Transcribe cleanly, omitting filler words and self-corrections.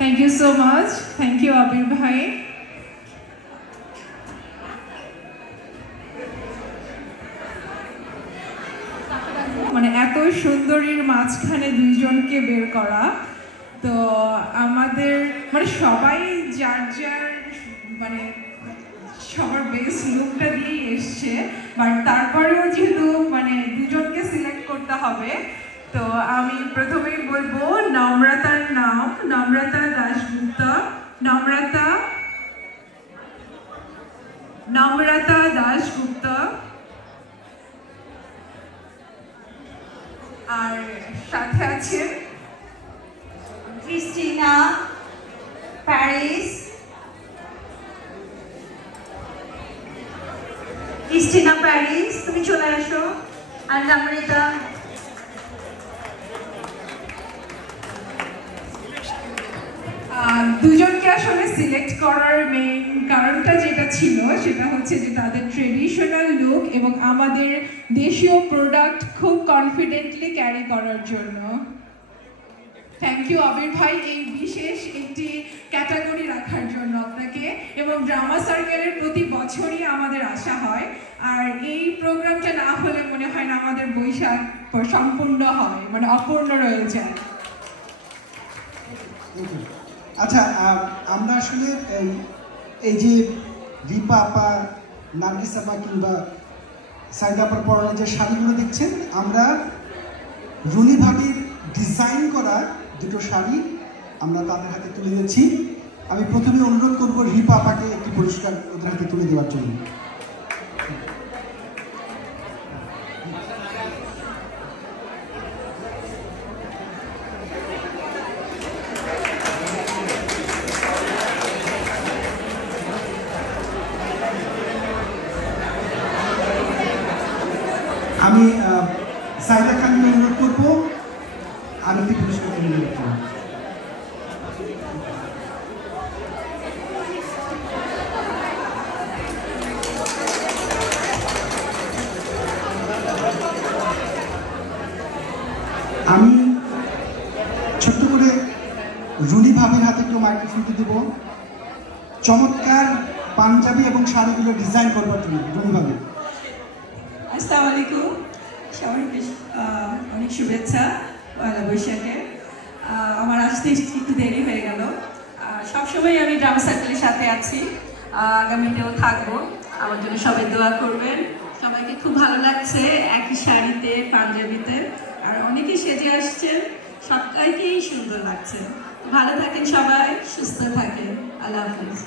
Thank you so much, thank you Abir ভাই। মানে এত সুন্দরীর মাঝখানে দুইজনকে বের করা, তো আমাদের মানে সবাই যার যার মানে সবার বেস্ট লুকটা দিয়েই এসছে, বাট তারপরেও যেহেতু মানে দুজনকে সিলেক্ট করতে হবে, তো আমি প্রথমেই বলবো নম্রতার নাম, নম্রতা দাশগুপ্তা। নম্রতা দাশগুপ্তা। আর সাথে আছে ক্রিস্টিনা প্যারিস। ক্রিস্টিনা প্যারিস, তুমি চলে আসো। আর নম্রতা। দুজনকে আসলে সিলেক্ট করার মেইন কারণটা যেটা ছিল সেটা হচ্ছে যে তাদের ট্রেডিশনাল লুক এবং আমাদের দেশীয় প্রোডাক্ট খুব কনফিডেন্টলি ক্যারি করার জন্য। থ্যাংক ইউ আবির ভাই এই বিশেষ একটি ক্যাটাগরি রাখার জন্য আপনাকে, এবং ড্রামা সার্কেলের প্রতি বছরই আমাদের আসা হয়, আর এই প্রোগ্রামটা না হলে মনে হয় না আমাদের বৈশাখ সম্পূর্ণ হয়, মানে অপূর্ণ রয়ে যায়। আচ্ছা, আমরা আসলে এই যে রিপা আপা, নার্গিস আপা কিংবা সাইদা আপার পরনে যে শাড়িগুলো দেখছেন, আমরা রুনি ভাবির ডিজাইন করা দুটো শাড়ি আমরা তাদের হাতে তুলে দিচ্ছি। আমি প্রথমে অনুরোধ করব রিপা আপাকে একটি পুরস্কার ওদের হাতে তুলে দেওয়ার জন্য। আমি সাইদা খানকে অনুরোধ করবো আরেকটি পুরস্কার তুলে দেওয়ার জন্য। আমি ছোট্ট করে রুনি ভাবির হাতে একটু মাইক্রোফোনটি দেব চমৎকার পাঞ্জাবি এবং শাড়িগুলো ডিজাইন করবার জন্য। রুনি ভাবি। আসসালামু আলাইকুম, সবাইকে অনেক শুভেচ্ছা পয়লা বৈশাখে। আমার আসতে একটু দেরি হয়ে গেল। সবসময় আমি ড্রামা সার্কেলের সাথে আছি, আগামীতেও থাকবো। আমার জন্য সবাই দোয়া করবেন। সবাইকে খুব ভালো লাগছে একই শাড়িতে পাঞ্জাবিতে, আর অনেকেই সেজে আসছেন, সবাইকেই সুন্দর লাগছে। ভালো থাকেন সবাই, সুস্থ থাকেন। আল্লাহ হাফিজ।